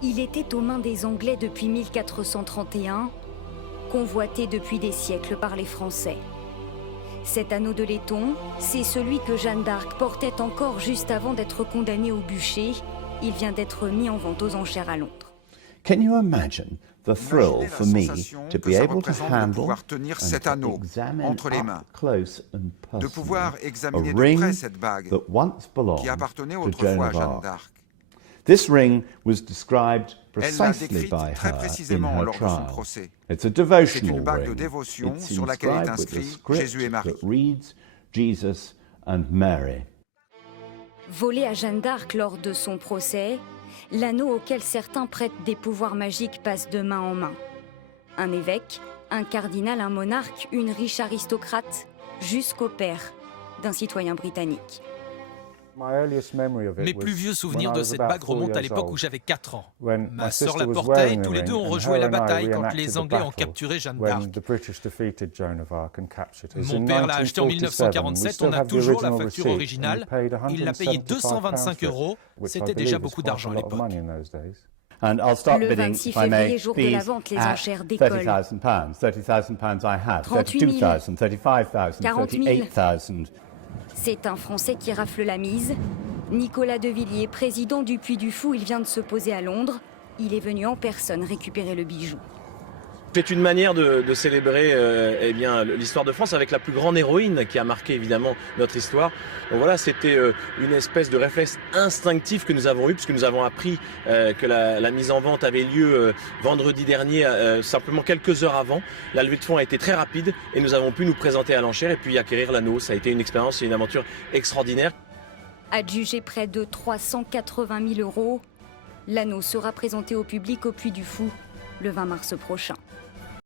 Il était aux mains des Anglais depuis 1431, convoité depuis des siècles par les Français. Cet anneau de laiton, c'est celui que Jeanne d'Arc portait encore juste avant d'être condamnée au bûcher. Il vient d'être mis en vente aux enchères à Londres. Can you imagine the thrill for me to be able to handle pouvoir tenir cet anneau entre les mains, close and de personal pouvoir a examiner de ring près cette bague that once belonged qui appartenait to autrefois Joan à of Jeanne Arc. d'Arc. This ring was described Elle l'a precisely décrite by très her in précisément her lors de son trial. procès. It's a C'est devotional une bague de ring. dévotion It's sur laquelle est inscribed with the inscrit script Jésus et Marie. that reads Jesus and Mary. Volé à Jeanne d'Arc lors de son procès, l'anneau auquel certains prêtent des pouvoirs magiques passe de main en main. Un évêque, un cardinal, un monarque, une riche aristocrate, jusqu'au père d'un citoyen britannique. Mes plus vieux souvenirs de cette bague remontent à l'époque où j'avais 4 ans. Ma sœur la portait et tous les deux ont rejoué la bataille quand les Anglais ont capturé Jeanne d'Arc. Mon père l'a acheté en 1947, on a toujours la facture originale. Il l'a payé 225 €, c'était déjà beaucoup d'argent à l'époque. And I'll start Le bidding, 26 if I may, février, jour de la these vente, les at enchères décollent. £30,000. £30,000 I have. 38 000. 32,000, 35,000, 40 000. 38,000. C'est un Français qui rafle la mise. Nicolas Devilliers, président du Puy du Fou, il vient de se poser à Londres. Il est venu en personne récupérer le bijou. C'est une manière de célébrer l'histoire de France avec la plus grande héroïne qui a marqué évidemment notre histoire. Donc voilà, c'était une espèce de réflexe instinctif que nous avons eu puisque nous avons appris que la mise en vente avait lieu vendredi dernier, simplement quelques heures avant. La levée de fonds a été très rapide et nous avons pu nous présenter à l'enchère et puis acquérir l'anneau. Ça a été une expérience et une aventure extraordinaire. Adjugé près de 380 000 €, l'anneau sera présenté au public au Puy du Fou le 20 mars prochain.